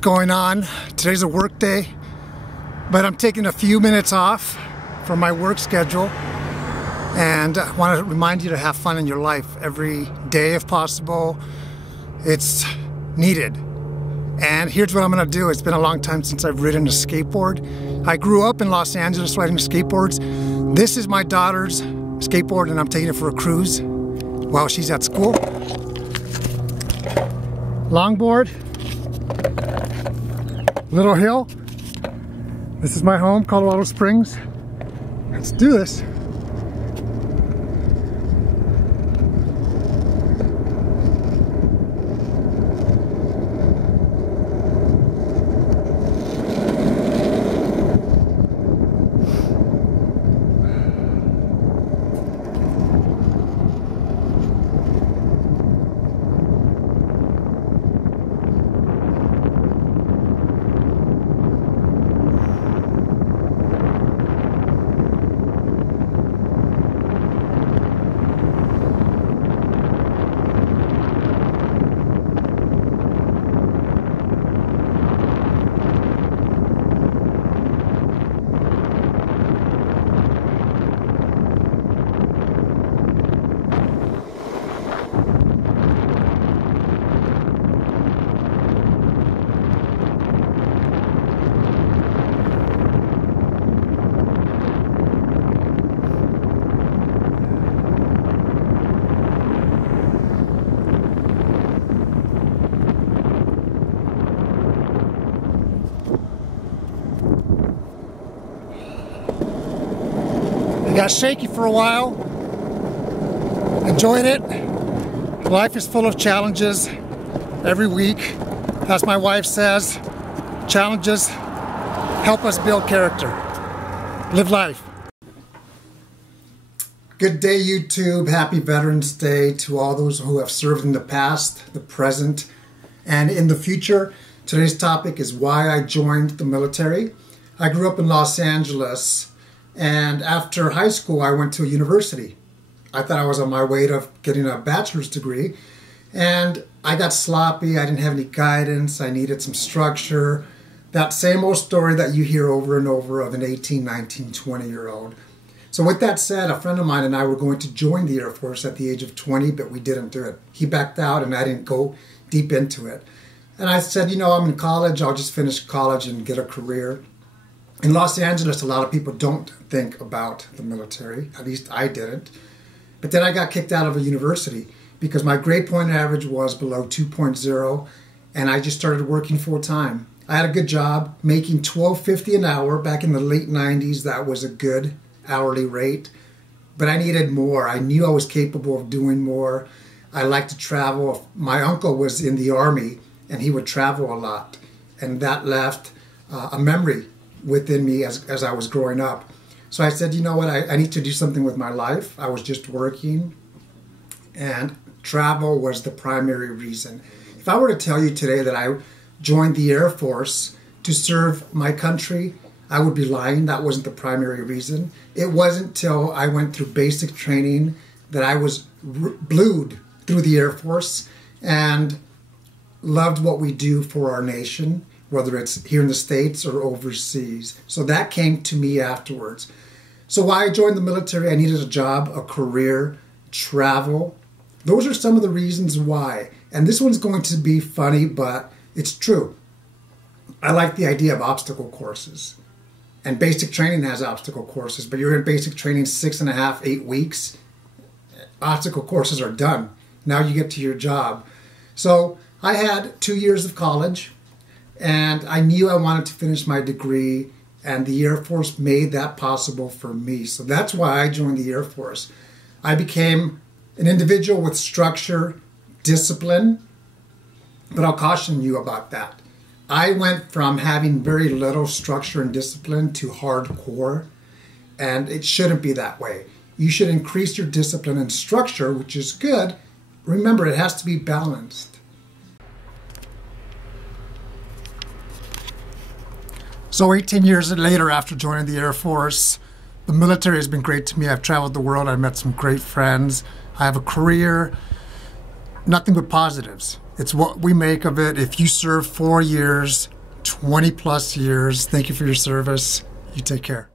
What's going on? Today's a work day, but I'm taking a few minutes off from my work schedule, and I want to remind you to have fun in your life every day if possible. It's needed. And here's what I'm going to do. It's been a long time since I've ridden a skateboard. I grew up in Los Angeles riding skateboards. This is my daughter's skateboard, and I'm taking it for a cruise while she's at school. Longboard, little hill. This is my home, Colorado Springs. Let's do this. It got shaky for a while. Enjoyed it. Life is full of challenges every week. As my wife says, challenges help us build character. Live life. Good day, YouTube. Happy Veterans Day to all those who have served in the past, the present, and in the future. Today's topic is why I joined the military. I grew up in Los Angeles, and after high school, I went to a university. I thought I was on my way to getting a bachelor's degree, and I got sloppy. I didn't have any guidance. I needed some structure. That same old story that you hear over and over of an 18, 19, 20-year-old. So with that said, a friend of mine and I were going to join the Air Force at the age of 20, but we didn't do it. He backed out, and I didn't go deep into it. And I said, you know, I'm in college. I'll just finish college and get a career. In Los Angeles, a lot of people don't think about the military. At least I didn't. But then I got kicked out of a university because my grade point average was below 2.0, and I just started working full time. I had a good job, making $12.50 an hour back in the late 90s. That was a good hourly rate, but I needed more. I knew I was capable of doing more. I liked to travel. My uncle was in the Army, and he would travel a lot, and that left a memory within me as I was growing up. So I said, you know what, I need to do something with my life. I was just working, and travel was the primary reason. If I were to tell you today that I joined the Air Force to serve my country, I would be lying. That wasn't the primary reason. It wasn't till I went through basic training that I was blued through the Air Force and loved what we do for our nation, whether it's here in the States or overseas. So that came to me afterwards. So why I joined the military, I needed a job, a career, travel. Those are some of the reasons why. And this one's going to be funny, but it's true. I like the idea of obstacle courses. And basic training has obstacle courses, but you're in basic training 6.5, 8 weeks. Obstacle courses are done. Now you get to your job. So I had 2 years of college, and I knew I wanted to finish my degree, and the Air Force made that possible for me. So that's why I joined the Air Force. I became an individual with structure, discipline, but I'll caution you about that. I went from having very little structure and discipline to hardcore, and it shouldn't be that way. You should increase your discipline and structure, which is good. Remember, it has to be balanced. So 18 years later, after joining the Air Force, the military has been great to me. I've traveled the world. I've met some great friends. I have a career, nothing but positives. It's what we make of it. If you serve 4 years, 20 plus years, thank you for your service. You take care.